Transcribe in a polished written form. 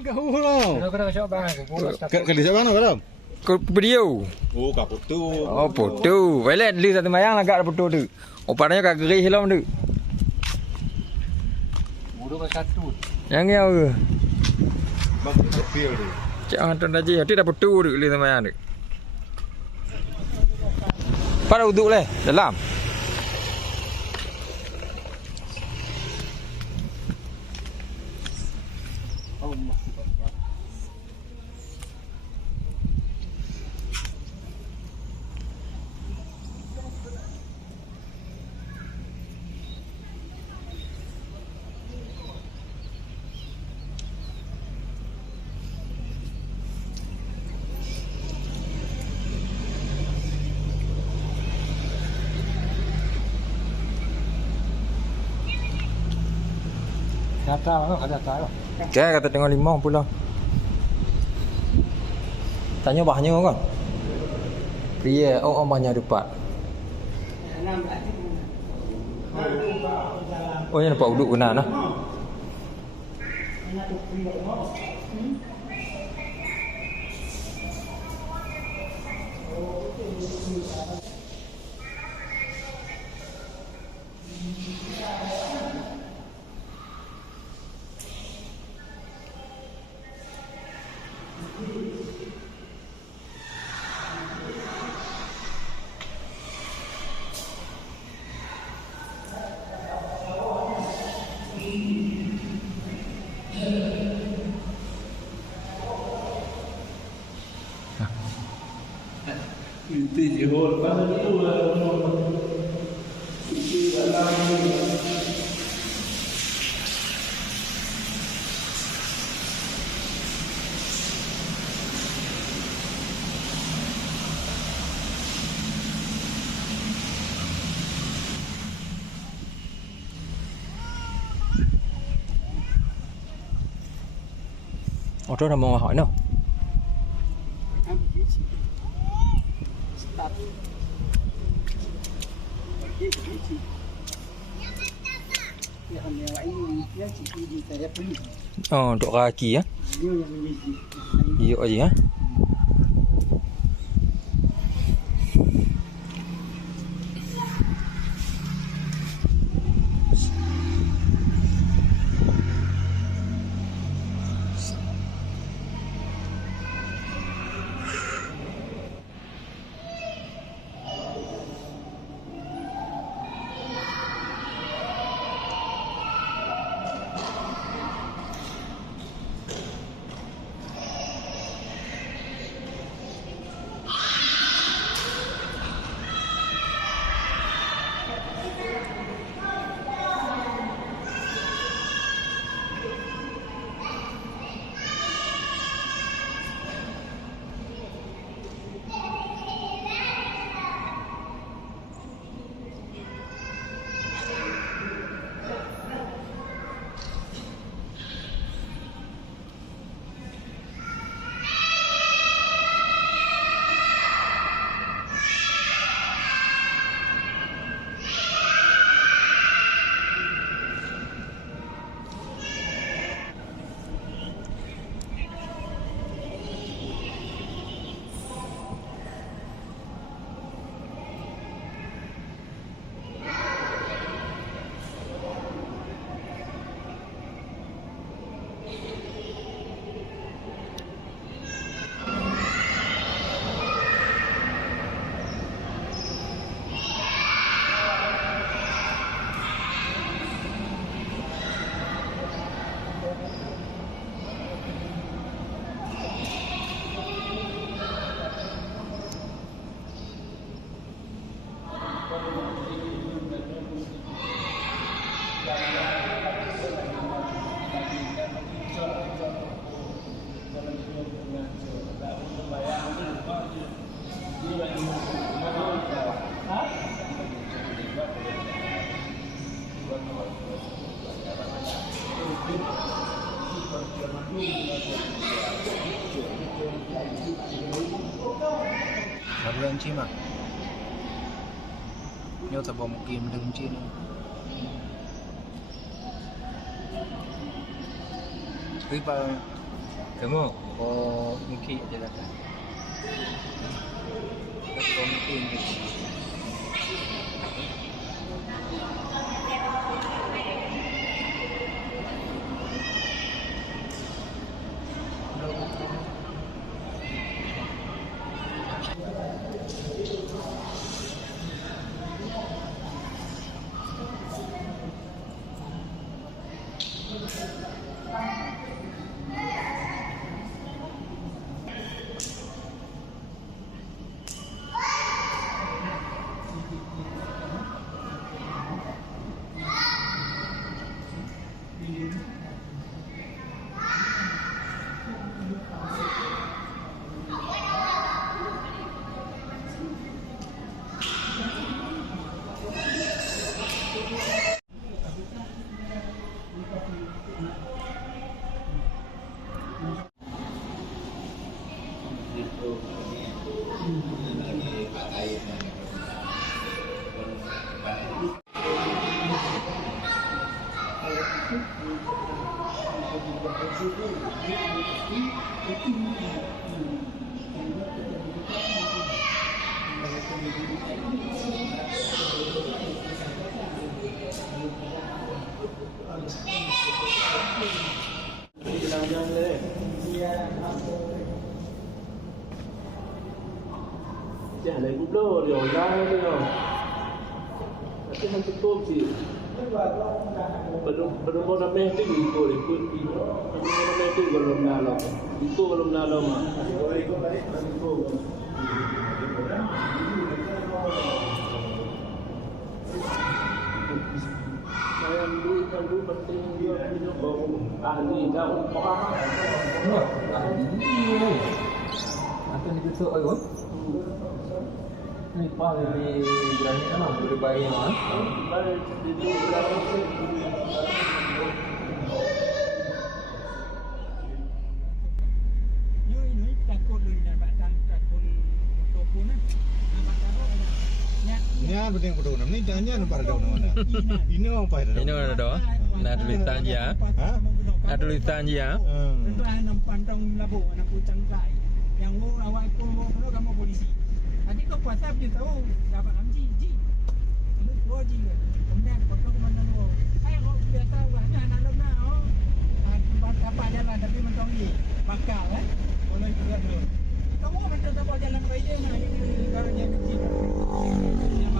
Kau lah. Kena kasih bang. Kali siapa nak dalam? Kau video. Oh, kau foto. Oh, foto. Welet li satu mayang agak foto tu. Oparnya kagak gerih hilang tu. Bodoh satu. Yang ni apa? Bang, feel tu. Jangan tu dah je. Dia dah foto tu li satu mayang tu. Pada uduk leh dalam. Kaya kata tengok 5 pulang. Tanya bahnya kan? Pria banyak dapat. Oh, yang dapat uduk benar nah. Itu je hol. Pasal itu lah. Đó là mong hỏi nào. Untuk kaki ya. Iya aja ya. Bulan Cina. Nhớ tập một kim đường Cina. Quý ba Semua. Oh, mungkin dia kata. Oh, mungkin. Chả lấy bút lô điều ra thôi rồi. Cái hàng chục tôm chỉ belum mau sampai itu ikut belum sampai itu belum dalam itu belum dalam mah. Saya dulu penting dia punya bau ahli jauh paham. Atau ditutup ayo. Ni pa ni berani kan boleh bayar ah. Nya penting betul nam ni jangan pada daun mana. Ini orang pada daun. Ini mana dah? Nak tulisan je ah. Ha? Nak tulisan je ah. Tentu anak pantang labu, anak pucang kai. Yang wo awak pun wo kamu polisi. Tadi kau kuasa beritahu dapat amji ji. Ini dua ji. Kemudian potong mana wo. Kau biasa awaknya anak lama oh. Apa jalan tapi mentong ni. Bakal boleh juga tu. Kamu macam tak jalan baik je mah. Ini orang yang kecil. Yang